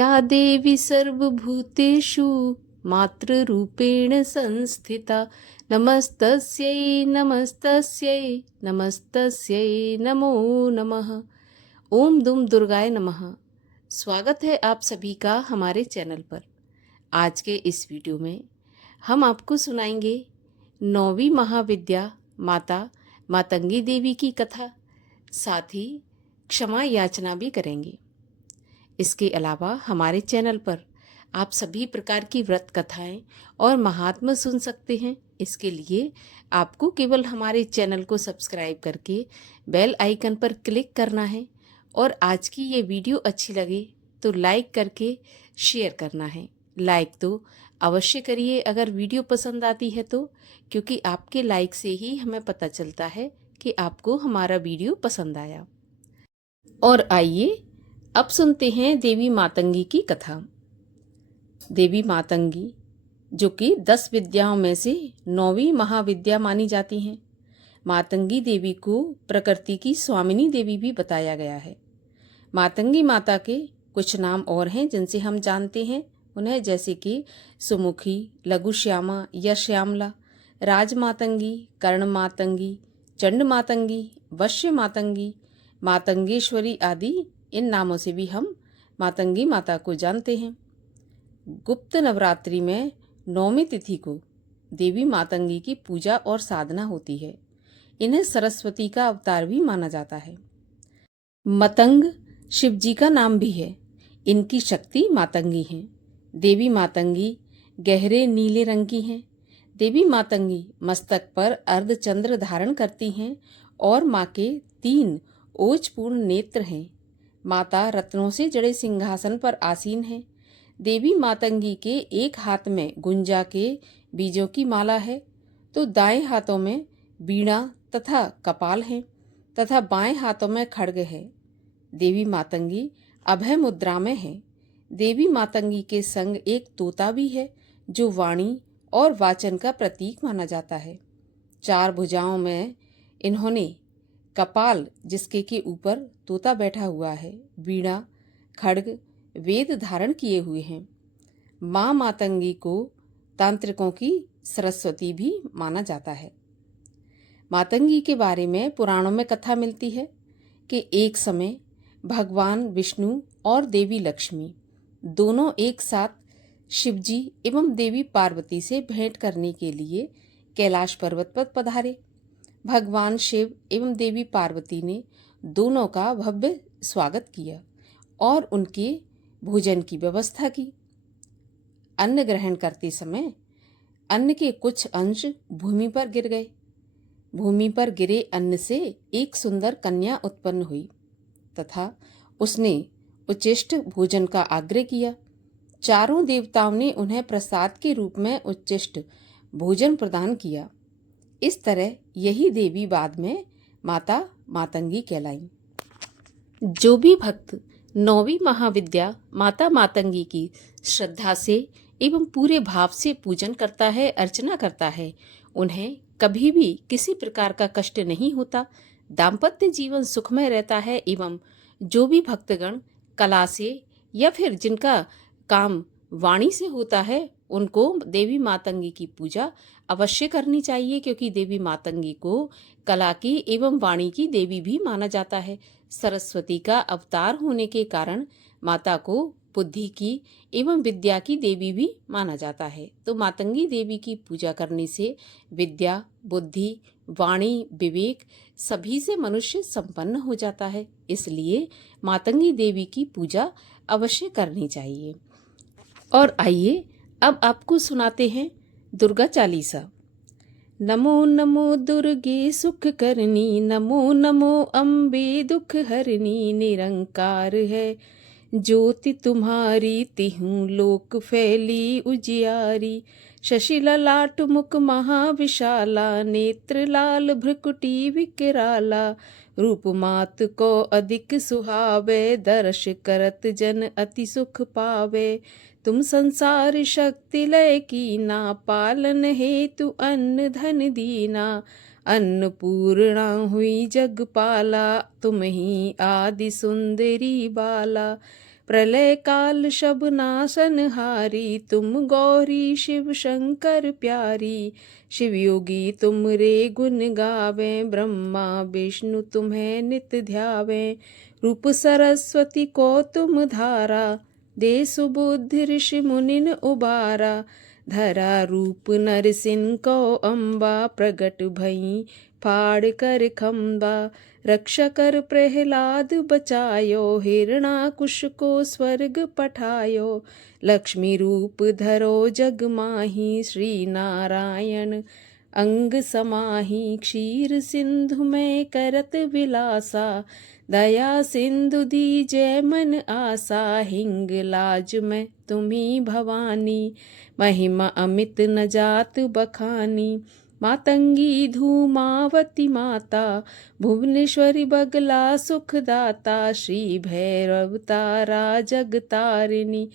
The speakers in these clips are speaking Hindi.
या देवी सर्वभूतेषु मातृरूपेण संस्थिता नमस्तस्यै नमस्तस्यै नमस्तस्यै नमो नमः। ओम दुम दुर्गाय नमः। स्वागत है आप सभी का हमारे चैनल पर। आज के इस वीडियो में हम आपको सुनाएंगे 9वीं महाविद्या माता मातंगी देवी की कथा, साथ ही क्षमा याचना भी करेंगे। इसके अलावा हमारे चैनल पर आप सभी प्रकार की व्रत कथाएं और महात्म्य सुन सकते हैं। इसके लिए आपको केवल हमारे चैनल को सब्सक्राइब करके बेल आइकन पर क्लिक करना है और आज की ये वीडियो अच्छी लगे तो लाइक करके शेयर करना है। लाइक तो अवश्य करिए अगर वीडियो पसंद आती है तो, क्योंकि आपके लाइक से ही हमें पता चलता है कि आपको हमारा वीडियो पसंद आया। और आइए अब सुनते हैं देवी मातंगी की कथा। देवी मातंगी, जो कि 10 विद्याओं में से 9वीं महाविद्या मानी जाती हैं। मातंगी देवी को प्रकृति की स्वामिनी देवी भी बताया गया है। मातंगी माता के कुछ नाम और हैं जिनसे हम जानते हैं उन्हें, जैसे कि सुमुखी, लघु श्यामा या श्यामला, राज मातंगी, कर्ण मातंगी, चंड मातंगी, वश्य मातंगी, मातंगेश्वरी आदि इन नामों से भी हम मातंगी माता को जानते हैं। गुप्त नवरात्रि में 9वीं तिथि को देवी मातंगी की पूजा और साधना होती है। इन्हें सरस्वती का अवतार भी माना जाता है। मतंग शिव जी का नाम भी है। इनकी शक्ति मातंगी है। देवी मातंगी गहरे नीले रंग की हैं। देवी मातंगी मस्तक पर अर्धचंद्र धारण करती हैं और माँ के 3 ओजपूर्ण नेत्र हैं। माता रत्नों से जड़े सिंहासन पर आसीन है। देवी मातंगी के एक हाथ में गुंजा के बीजों की माला है, तो दाएं हाथों में वीणा तथा कपाल है तथा बाएं हाथों में खड्ग है। देवी मातंगी अभय मुद्रा में है। देवी मातंगी के संग एक तोता भी है जो वाणी और वाचन का प्रतीक माना जाता है। 4 भुजाओं में इन्होंने कपाल, जिसके के ऊपर तोता बैठा हुआ है, वीणा, खड्ग, वेद धारण किए हुए हैं। माँ मातंगी को तांत्रिकों की सरस्वती भी माना जाता है। मातंगी के बारे में पुराणों में कथा मिलती है कि एक समय भगवान विष्णु और देवी लक्ष्मी दोनों एक साथ शिवजी एवं देवी पार्वती से भेंट करने के लिए कैलाश पर्वत पर पधारे। भगवान शिव एवं देवी पार्वती ने दोनों का भव्य स्वागत किया और उनके भोजन की व्यवस्था की। अन्न ग्रहण करते समय अन्न के कुछ अंश भूमि पर गिर गए। भूमि पर गिरे अन्न से एक सुंदर कन्या उत्पन्न हुई तथा उसने उच्चिष्ट भोजन का आग्रह किया। चारों देवताओं ने उन्हें प्रसाद के रूप में उच्चिष्ट भोजन प्रदान किया। इस तरह यही देवी बाद में माता मातंगी कहलाई। जो भी भक्त 9वीं महाविद्या माता मातंगी की श्रद्धा से एवं पूरे भाव से पूजन करता है, अर्चना करता है, उन्हें कभी भी किसी प्रकार का कष्ट नहीं होता। दाम्पत्य जीवन सुखमय रहता है एवं जो भी भक्तगण कला से या फिर जिनका काम वाणी से होता है उनको देवी मातंगी की पूजा अवश्य करनी चाहिए, क्योंकि देवी मातंगी को कला की एवं वाणी की देवी भी माना जाता है। सरस्वती का अवतार होने के कारण माता को बुद्धि की एवं विद्या की देवी भी माना जाता है। तो मातंगी देवी की पूजा करने से विद्या, बुद्धि, वाणी, विवेक सभी से मनुष्य संपन्न हो जाता है। इसलिए मातंगी देवी की पूजा अवश्य करनी चाहिए। और आइए अब आपको सुनाते हैं दुर्गा चालीसा। नमो नमो दुर्गे सुख करनी, नमो नमो अम्बे दुख हरनी, निरंकार है ज्योति तुम्हारी, तिहूं लोक फैली उजियारी। शशि ललाट मुख महाविशाला, नेत्र लाल भ्रकुटी विकराला। रूप मात को अधिक सुहावे, दर्श करत जन अति सुख पावे। तुम संसार शक्ति लय कीना, पालन हेतु अन्न धन दीना। अन्नपूर्णा हुई जगपाला, तुम ही आदि सुंदरी बाला। प्रलय काल शब नाशनहारी, तुम गौरी शिव शंकर प्यारी। शिव योगी तुम रे गुण गावे, ब्रह्मा विष्णु तुम्हें नित ध्यावे। रूप सरस्वती को तुम धारा, दे सुबुद्धि ऋषि मुनिन उबारा। धरा रूप नरसिंह को अम्बा, प्रगट भई फाड़ कर खम्बा। रक्षा कर प्रहलाद बचायो, हिरणाकुश को स्वर्ग पठायो। लक्ष्मी रूप धरो जग माही, श्री नारायण अंग समाही। क्षीर सिंधु में करत विलासा, दया सिंधु दीजय मन आसा। हिंग लाज में तुम्ही भवानी, महिमा अमित न जात बखानी। मातंगी धूमावती माता, भुवनेश्वरी बगला सुखदाता। श्री भैरव तारा जगतारिणी,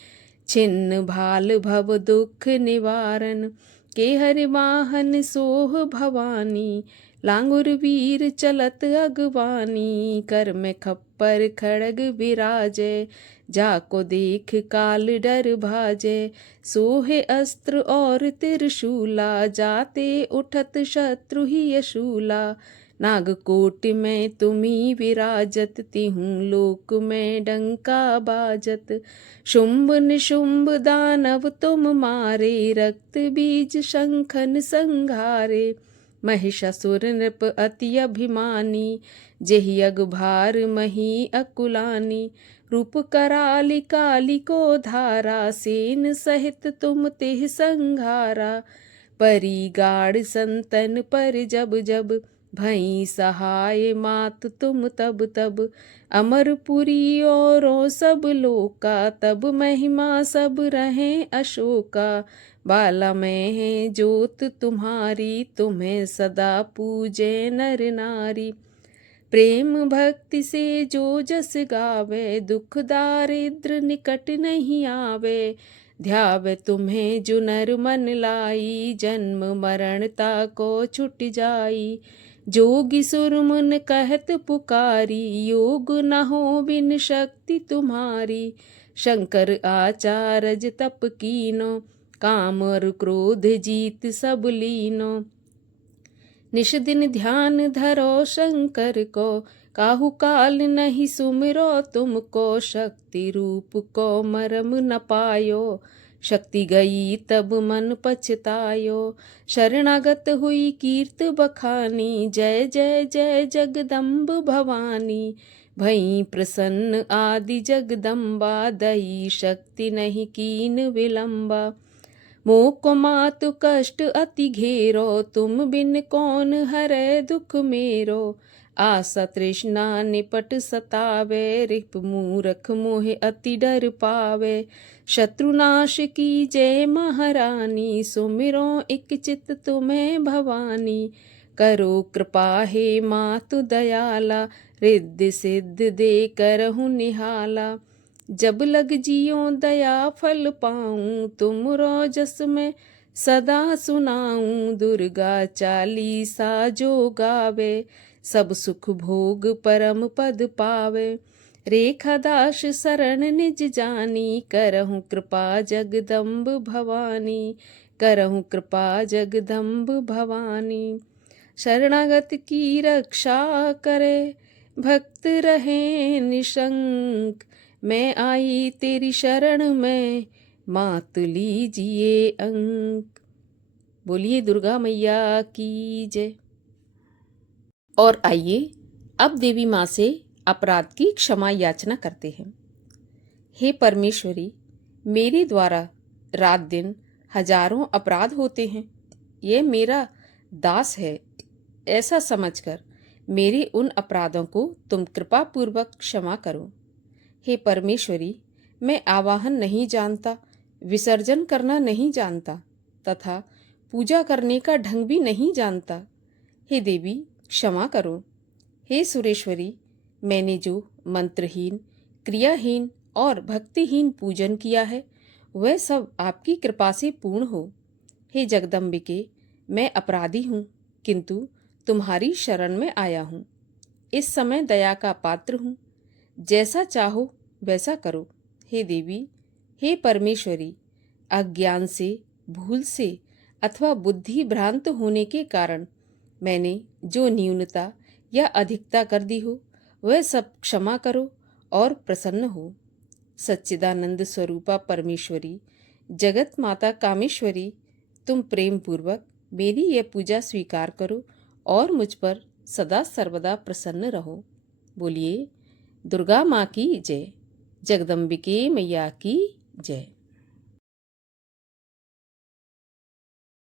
छिन्न भाल भव दुख निवारण। के हरि वाहन सोह भवानी, लांगुर वीर चलत अगवानी। कर में खप्पर खड़ग विराजे, जाको देख काल डर भाजे। सोहे अस्त्र और त्रिशूला, जाते उठत शत्रु ही यशूला। नागकोटि में तुम्ही विराजत, तिहूँ लोक में डंका बाजत। शुंभ निशुंभ दानव तुम मारे, रक्त बीज शंखन संघारे। महिषासुर नृप अति अभिमानी, जेहि अगभार मही अकुलानी। रूप कराली काली को धारा, सेन सहित तुम तेह संघारा। परी गाढ़ संतन पर जब जब, भई सहाय मात तुम तब तब। अमरपुरी औरों सब लोका, तब महिमा सब रहें अशोका। बाला में है ज्योत तुम्हारी, तुम्हें सदा पूजे नर नारी। प्रेम भक्ति से जो जस गावे, दुख दारिद्र निकट नहीं आवे। ध्यावे तुम्हें जो नर मन लाई, जन्म मरणता को छुट जाई। जोगी सुरमुन कहत पुकारी, योग न हो बिन शक्ति तुम्हारी। शंकर आचारज तप कीनो, काम और क्रोध जीत सब लीनो। निश दिन ध्यान धरो शंकर को, काहू काल नहीं सुमिरो तुमको। शक्ति रूप को मरम न पायो, शक्ति गई तब मन पछतायो। शरणागत हुई कीर्त बखानी, जय जय जय जगदम्ब भवानी। भई प्रसन्न आदि जगदम्बा, दई शक्ति नहीं कीन विलंबा। मोको मातु कष्ट अति घेरो, तुम बिन कौन हरै दुख मेरो। आशा तृष्णा निपट सतावे, रिप मूरख मोह अति डर पावे। शत्रुनाश की जय महारानी, सुमिरो एक चित तुम्हें भवानी। करो कृपा हे मातु दयाला, रिद्धि सिद्ध दे करहु निहाला। जब लग जियो दया फल पाऊं, तुमरो जस में सदा सुनाऊं। दुर्गा चालीसा जो गावे, सब सुख भोग परम पद पावे। रेखा दास शरण निज जानी, करहु कृपा जगदम्ब भवानी। करहु कृपा जगदम्ब भवानी। शरणागत की रक्षा करे, भक्त रहे निशंक। मैं आई तेरी शरण में, मात लीजिए अंक। बोलिए दुर्गा मैया की जय। और आइए अब देवी माँ से अपराध की क्षमा याचना करते हैं। हे परमेश्वरी, मेरे द्वारा रात दिन हजारों अपराध होते हैं। ये मेरा दास है, ऐसा समझकर मेरे उन अपराधों को तुम कृपा पूर्वक क्षमा करो। हे परमेश्वरी, मैं आवाहन नहीं जानता, विसर्जन करना नहीं जानता तथा पूजा करने का ढंग भी नहीं जानता। हे देवी, क्षमा करो। हे सुरेश्वरी, मैंने जो मंत्रहीन, क्रियाहीन और भक्तिहीन पूजन किया है, वह सब आपकी कृपा से पूर्ण हो। हे जगदम्बिके, मैं अपराधी हूँ, किंतु तुम्हारी शरण में आया हूँ। इस समय दया का पात्र हूँ, जैसा चाहो वैसा करो। हे देवी, हे परमेश्वरी, अज्ञान से, भूल से अथवा बुद्धि भ्रांत होने के कारण मैंने जो न्यूनता या अधिकता कर दी हो वह सब क्षमा करो और प्रसन्न हो। सच्चिदानंद स्वरूपा परमेश्वरी, जगत माता कामेश्वरी, तुम प्रेम पूर्वक मेरी यह पूजा स्वीकार करो और मुझ पर सदा सर्वदा प्रसन्न रहो। बोलिए दुर्गा माँ की जय, जगदम्बिके मैया की जय।